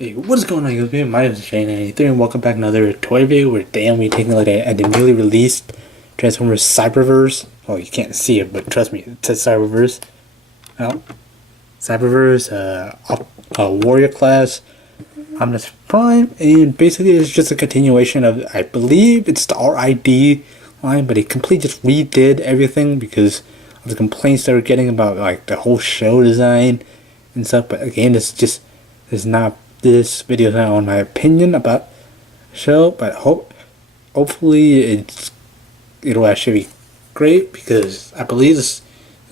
Hey, what is going on, YouTube? My name is Shane93 and welcome back to another toy review where today we're taking a look at the newly released Transformers Cyberverse. Oh, you can't see it, but trust me, it says Cyberverse. Well, Cyberverse, Warrior Class, Optimus Prime, and basically it's just a continuation of, I believe it's the RID line, but it completely just redid everything because of the complaints they were getting about like the whole show design and stuff. But again, this video is not on my opinion about the show, but hopefully it'll actually be great because I believe this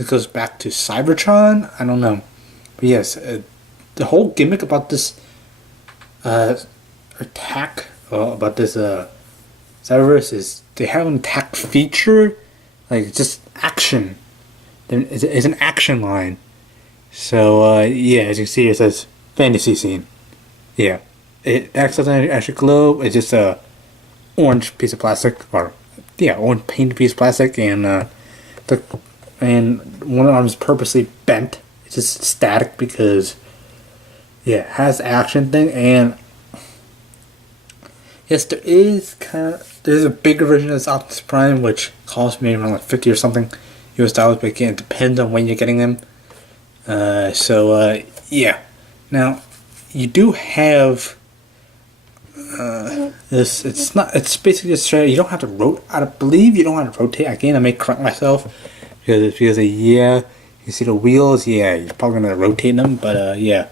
goes back to Cybertron. I don't know, but yes, the whole gimmick about this attack about this Cyberverse is they have an attack feature, like just action. Then it's an action line. So yeah, as you can see, it says fantasy scene. Yeah, it acts as an actual globe. It's just a orange piece of plastic, or yeah, orange painted piece of plastic, and one of the arms is purposely bent. It's just static because yeah, it has the action thing, and yes, there's a bigger version of this Optimus Prime which costs me around like 50 or something US dollars, but again, it depends on when you're getting them. Yeah. Now, you do have this. It's basically just you don't have to rotate. I believe you don't have to rotate. Again, I may correct myself because yeah, you see the wheels. Yeah, you're probably gonna rotate them, but yeah.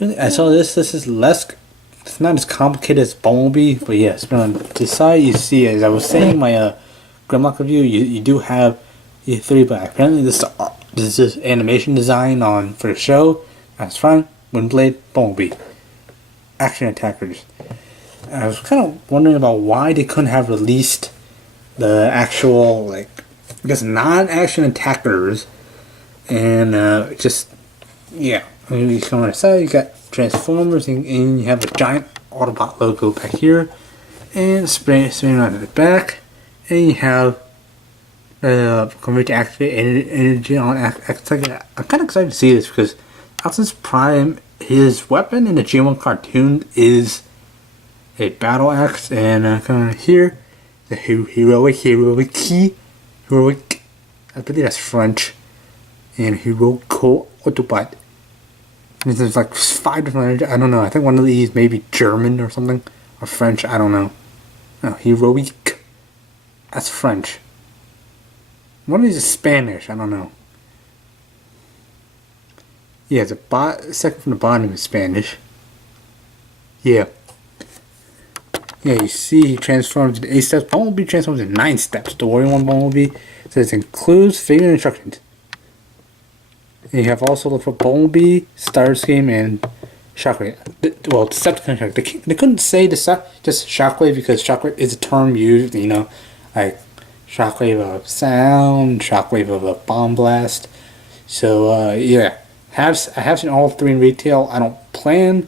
Really, I saw this. This is less. It's not as complicated as Bumblebee, but yeah, it's on the side. You see, as I was saying, my Grimlock review. You do have E3, but apparently this is animation design on for the show. That's fine. Windblade, Bumblebee, action attackers. I was kind of wondering about why they couldn't have released the actual, like, I guess non-action attackers, and just yeah. I mean, you come on the side, you got Transformers, and you have a giant Autobot logo back here, and spinning around at the back, and you have convert to activate energy on X. I'm kind of excited to see this because Optimus Prime, his weapon in the G1 cartoon is a battle axe, and kind of here, the heroic, I believe that's French, and heroico Autobot. And there's like 5 different, I don't know, I think one of these may be German or something, or French, I don't know. No, heroic, that's French. One of these is Spanish, I don't know. Yeah, the second from the bottom is Spanish. Yeah. Yeah, you see he transforms into 8 steps. Bumblebee transforms into 9 steps. The Warrior 1 Bumblebee says includes figure instructions. And you have also looked for Bumblebee, Starscream, and Shockwave. Well, Decepticon. They couldn't say just Shockwave because Shockwave is a term used, you know, like Shockwave of sound, Shockwave of a bomb blast. So yeah, I have seen all 3 in retail. I don't plan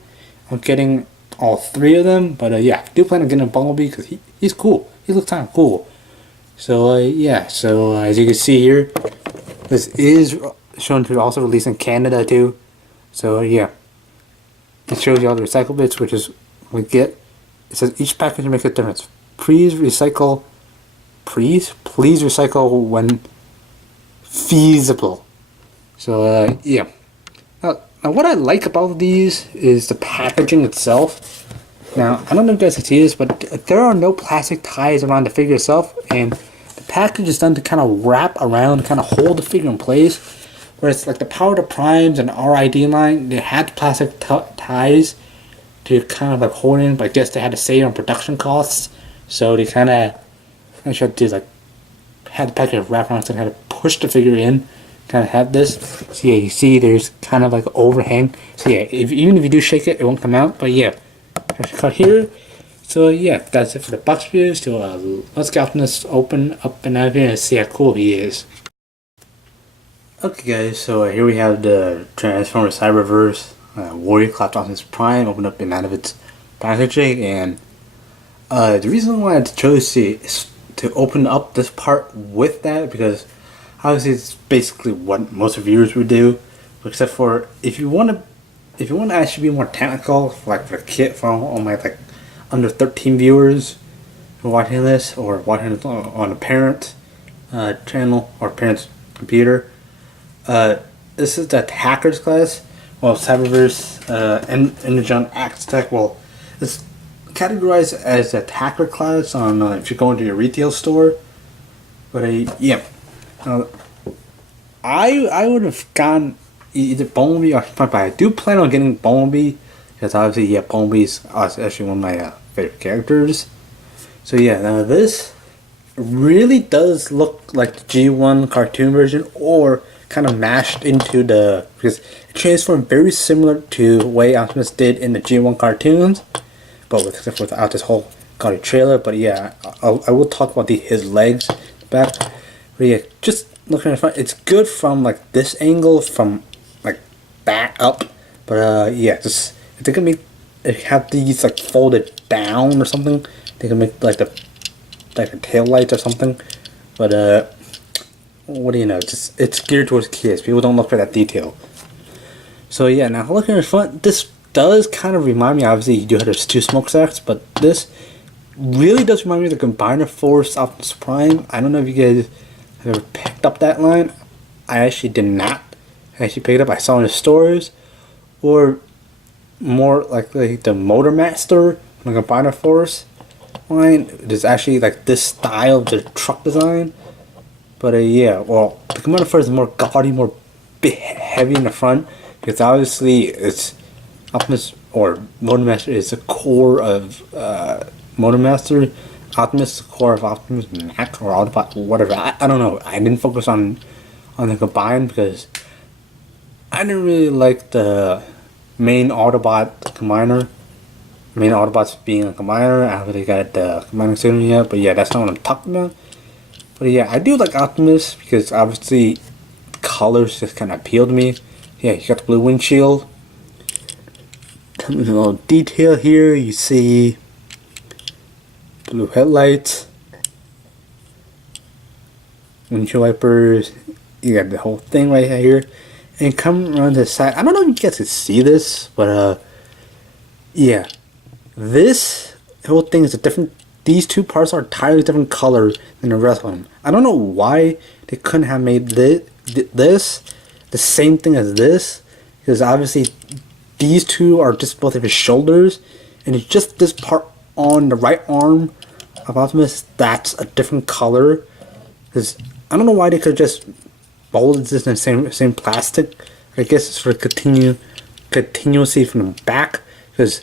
on getting all 3 of them, but yeah, I do plan on getting a Bumblebee because he's cool. He looks kind of cool. So yeah, so as you can see here, this is shown to also release in Canada too. So yeah, it shows you all the recycle bits, which is we get. It says each package makes a difference. Please recycle when feasible. So yeah. Now what I like about these is the packaging itself. Now I don't know if you guys can see this, but there are no plastic ties around the figure itself, and the package is done to kind of wrap around, to kind of hold the figure in place. Whereas like the Power to Primes and RID line, they had plastic ties to kind of like hold in, but I guess they had to save on production costs, so they kind of had to like had the package wrap around, so they had to push the figure in, kind of have this. So yeah, you see there's kind of like an overhang. So yeah, even if you do shake it, it won't come out. But yeah, cut here. So yeah, that's it for the box review. So let's get Optimus open up and out here and see how cool he is. Okay guys, so here we have the Transformers Cyberverse Warrior Class Optimus Prime opened up and out of its packaging, and the reason why I chose to open up this part with that because obviously it's basically what most reviewers would do, except for if you want to if you want to actually be more technical, like for a kid, for all my like under 13 viewers who are watching this, or watching it on a parent channel or parent's computer, this is the Hackers class. Well, Cyberverse and John Tech. Well, it's categorized as a hacker class on if you go into your retail store. But yeah, I would have gone either Bumblebee or Sprite, but I do plan on getting Bumblebee because obviously, yeah, Bumblebee is actually one of my favorite characters. So yeah, now this really does look like the G1 cartoon version, or kind of mashed into because it transformed very similar to the way Optimus did in the G1 cartoons, but without this whole gaudy trailer. But yeah, I will talk about his legs back. But yeah, just looking at the front, it's good from like this angle, from like back up. But yeah, just if they can make have these like folded down or something, they can make like the tail lights or something. But what do you know? It's geared towards kids. People don't look for that detail. So yeah, now looking at the front, this does kind of remind me. Obviously, you do have those two smokestacks, but this really does remind me of the Combiner Force Optimus Prime. I don't know if you guys have ever picked up that line. I actually did not. I actually picked it up. I saw it in the stores, or more likely the Motor Master, the Combiner Force line. It is actually like this style of the truck design. But yeah, well, the Combiner Force is more gaudy, more heavy in the front, because obviously it's Optimus, or Motor Master is the core of Motor Master. Optimus is the core of Optimus Max or Autobot, whatever. I don't know. I didn't focus on the Combine because I didn't really like the main Autobot Combiner. Main Autobots being a Combiner. I haven't really got the Combiner signal yet, but yeah, that's not what I'm talking about. But yeah, I do like Optimus because obviously colors just kind of appeal to me. Yeah, you got the blue windshield. There's a little detail here. You see blue headlights, windshield wipers. You got the whole thing right here. And come around to the side. I don't know if you guys can see this, but yeah, this whole thing is a different. These two parts are entirely different colors than the rest of them. I don't know why they couldn't have made this the same thing as this, because obviously these two are just both of his shoulders, and it's just this part on the right arm of Optimus that's a different color. Because I don't know why they could just molded this in the same plastic. I guess it's for continuously from the back, because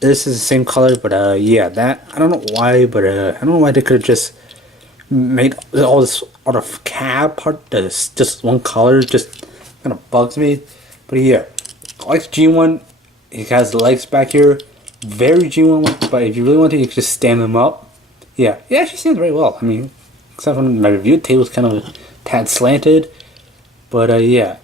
this is the same color. But yeah, that I don't know why, but I don't know why they could have just made all the cab part that's just one color. Just kind of bugs me. But yeah, like G1, it has the legs back here, very G1. But if you really want to, you can just stand them up. Yeah, it actually stands very well. I mean, except for my review table is kind of a tad slanted. But yeah,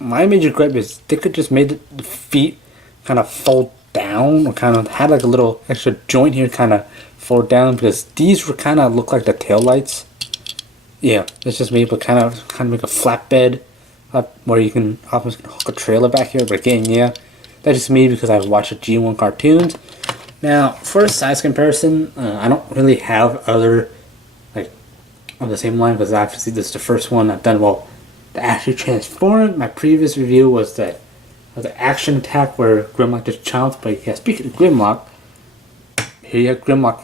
my major gripe is they could just made the feet kind of fold down, or kind of had like a little extra joint here, kind of fold down, because these were kind of look like the tail lights. Yeah, it's just me, but kind of make a flatbed up where you can almost hook a trailer back here. But again, yeah, that's just me because I've watched the G1 cartoons. Now, for a size comparison, I don't really have other like on the same line, because obviously this is the first one I've done. Well, to actually transform. My previous review was the action attack where Grimlock just chomps. But yeah, speaking of Grimlock, here you have Grimlock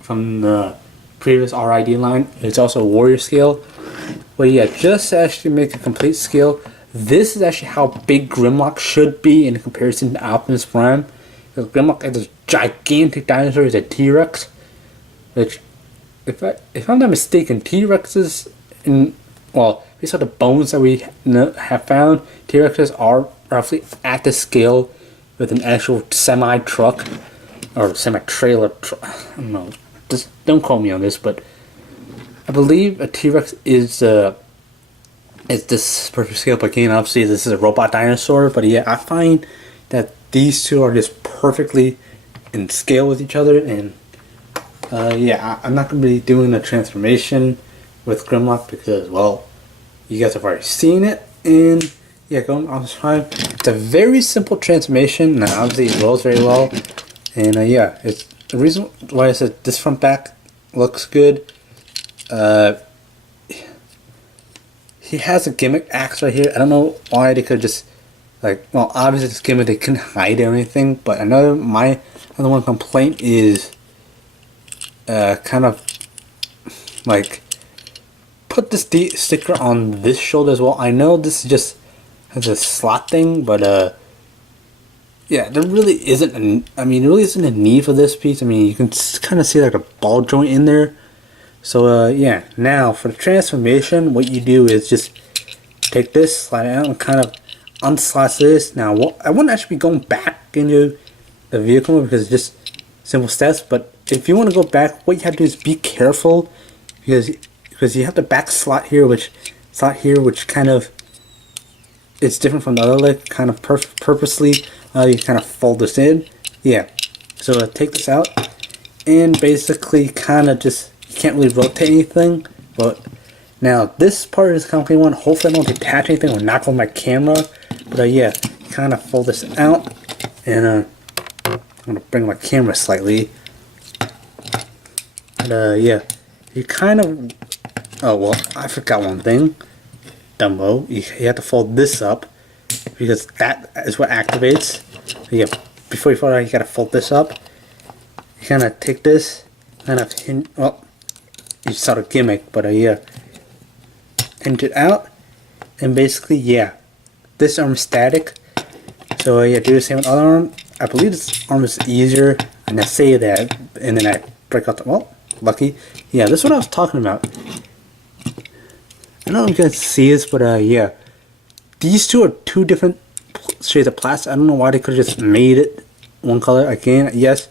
from the previous RID line. It's also a warrior scale. But yeah, just to actually make a complete scale, this is actually how big Grimlock should be in comparison to Optimus Prime. Because Grimlock is this gigantic dinosaur, is a T-Rex. Which, if I'm not mistaken, T-Rexes based on the bones that we have found, T-Rexes are roughly at the scale with an actual semi-truck or semi-trailer. I don't know. Just don't quote me on this, but I believe a T-Rex is this perfect scale. But again, obviously this is a robot dinosaur. But yeah, I find that these two are just perfectly in scale with each other. And yeah, I'm not going to be doing a transformation with Grimlock because, well, you guys have already seen it. And yeah, going Optimus Prime. It's a very simple transformation, and obviously it rolls very well. And yeah, it's the reason why I said this front back looks good. He has a gimmick axe right here. I don't know why they could just like, well, obviously this gimmick they couldn't hide or anything. But another one complaint is kind of like put this sticker on this shoulder as well. I know this just has a slot thing, but yeah, there really isn't. There really isn't a need for this piece. I mean, you can kind of see like a ball joint in there. So yeah, now for the transformation, what you do is just take this, slide it out, and kind of unslice this. Now, I wouldn't actually be going back into the vehicle because it's just simple steps. But if you want to go back, what you have to do is be careful because you have the back slot here, which kind of it's different from the other leg. Kind of purposely, you kind of fold this in. Yeah. So take this out and basically kind of just. Can't really rotate anything, but now this part is a complicated one. Hopefully I don't detach anything or knock on my camera, but yeah, kind of fold this out, and I'm gonna bring my camera slightly, but yeah, you kind of, oh well, I forgot one thing, Dumbo, you have to fold this up, because that is what activates. Yeah, before you fold it out, you gotta fold this up, you kind of take this, kind of well, you saw the gimmick, but yeah, hinge it out, and basically, yeah, this arm is static, so yeah, do the same with the other arm. I believe this arm is easier, and I say that, and then I break out the, well, lucky, yeah, this is what I was talking about. I don't know if you guys see this, but yeah, these two are two different shades of plastic. I don't know why they could have just made it one color. Again, yes,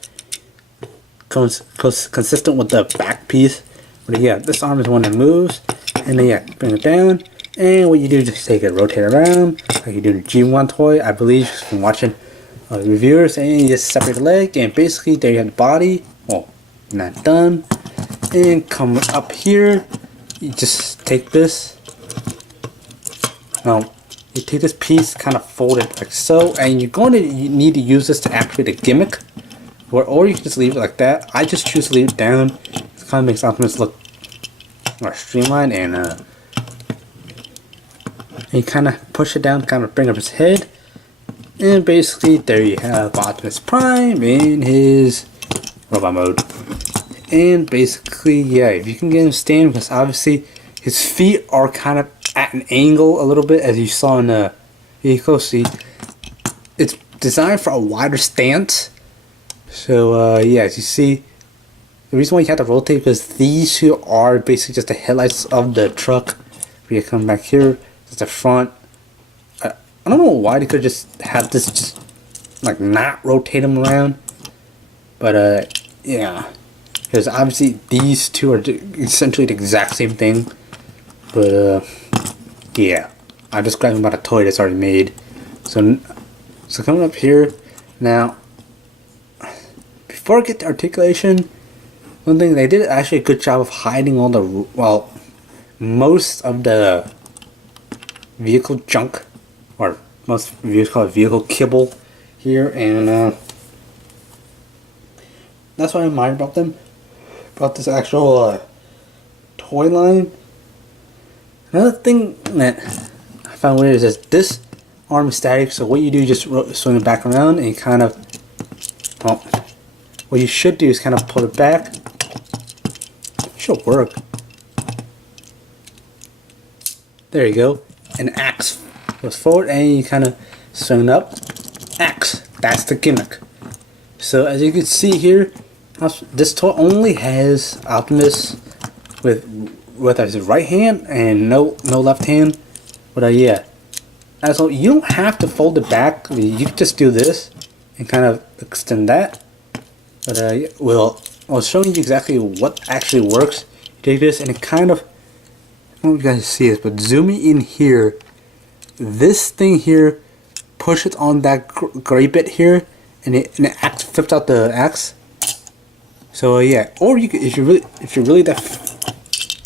consistent with the back piece. But yeah, this arm is one that moves, and then yeah, bring it down, and what you do is just take it, rotate it around, like you do the G1 toy, I believe, just from watching reviewers, and you just separate the leg, and basically there you have the body. Well, not done, and come up here, you just take this, now, you take this piece, kind of fold it like so, and you need to use this to activate a gimmick, or you can just leave it like that. I just choose to leave it down. Kind of makes Optimus look more streamlined, and you kind of push it down, kind of bring up his head, and basically there you have Optimus Prime in his robot mode. And basically, yeah, if you can get him stand, because obviously his feet are kind of at an angle a little bit, as you saw in the vehicle. See, it's designed for a wider stance. So yeah, as you see. The reason why you have to rotate because these two are basically just the headlights of the truck. We come back here, it's the front. I don't know why they could just have this just like not rotate them around, but yeah, because obviously these two are essentially the exact same thing. But yeah, I just grabbed about a toy that's already made. So coming up here now, before I get to articulation. One thing, they did actually a good job of hiding all the, well, most of the vehicle junk, or most viewers call it vehicle kibble here, and that's what I admire about them, about this actual toy line. Another thing that I found weird is that this arm is static, so what you do is just swing it back around, and you kind of, well, what you should do is kind of pull it back. Should work. There you go. An axe goes forward and you kind of swing it up. Axe. That's the gimmick. So as you can see here, this toy only has Optimus with his right hand and no left hand. But yeah. So you don't have to fold it back. I mean, you can just do this and kind of extend that. But well. I was showing you exactly what actually works. You take this and it kind of, I don't know if you guys see this, but zooming in here, this thing here pushes on that gray bit here, and it flips out the axe. So yeah, or you could, if you're really that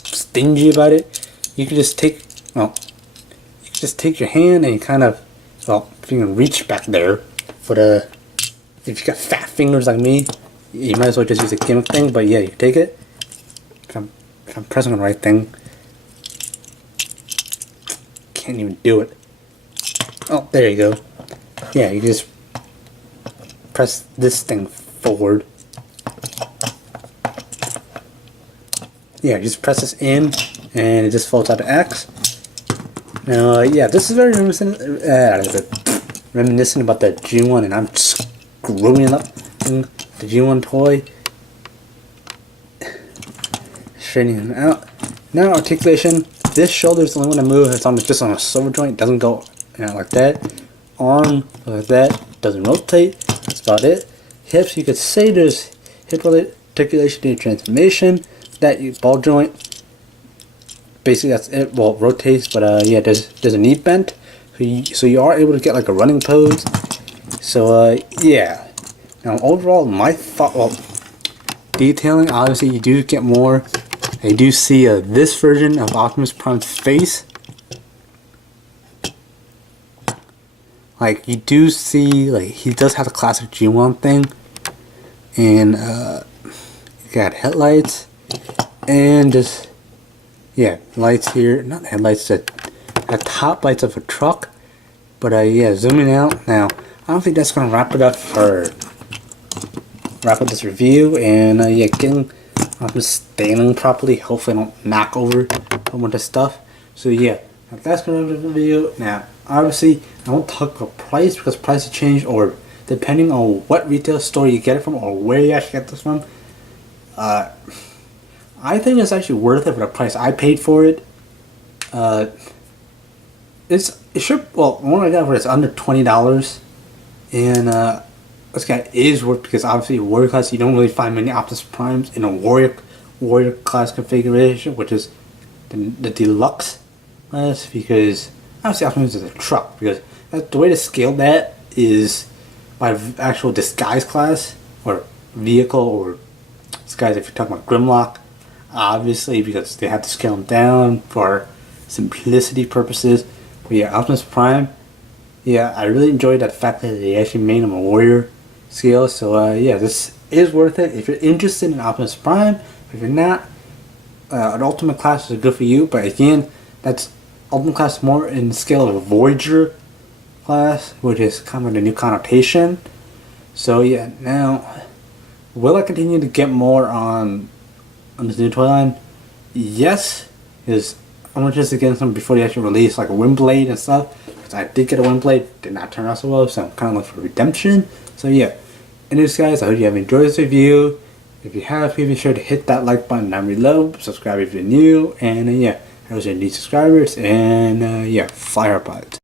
stingy about it, you could just take, well, just take your hand and you kind of, well, if you can reach back there, but if you got fat fingers like me, you might as well just use a gimmick thing. But yeah, you take it. If I'm pressing the right thing, can't even do it. Oh, there you go. Yeah, you just press this thing forward. Yeah, just press this in, and it just folds out to X. Now, yeah, this is very reminiscent about the G1, and I'm screwing it up. The G1 toy. Straightening it out. Now, articulation. This shoulder is the only one to move. It's on just on a silver joint. It doesn't go like that. Arm like that. Doesn't rotate. That's about it. Hips, you could say there's hip articulation and transformation. That ball joint. Basically, that's it. Well, it rotates, but yeah, there's a knee bend, so you are able to get like a running pose. So yeah. Now overall, my thought, well, detailing. Obviously, you do get more. You do see this version of Optimus Prime's face. Like, you do see, like, he does have the classic G1 thing. And, you got headlights. And just, yeah, lights here. Not headlights, the top lights of a truck. But, yeah, zooming out. Now, I don't think that's going to wrap it up this review. And, yeah, getting Optimus standing properly. Hopefully I don't knock over a bunch of stuff. So, yeah, that's going to be the video. Now, obviously, I won't talk about price because prices change, or depending on what retail store you get it from or where you actually get this from. I think it's actually worth it for the price I paid for it. It should, well, one I got for it's under $20, and this guy is worth, because obviously warrior class, you don't really find many Optimus Primes in a warrior class configuration, which is the deluxe class, because obviously Optimus is a truck, because the way to scale that is by actual disguise class or vehicle, or disguise if you're talking about Grimlock, obviously, because they have to scale them down for simplicity purposes. But yeah, Optimus Prime, yeah, I really enjoyed that fact that they actually made him a warrior scale. So yeah, this is worth it if you're interested in Optimus Prime. If you're not, an Ultimate class is good for you, but again, that's Ultimate class more in the scale of a Voyager class, which is kind of the new connotation. So yeah, now, will I continue to get more on this new toy line? Yes, because I'm interested in getting some before they actually release, like a Windblade and stuff. Because I did get a Windblade, did not turn out so well, so I'm kind of looking for redemption. So yeah, anyways guys, I hope you have enjoyed this review. If you have, please be sure to hit that like button down below, subscribe if you're new, and yeah, I was your new subscribers, and yeah, fire up on it.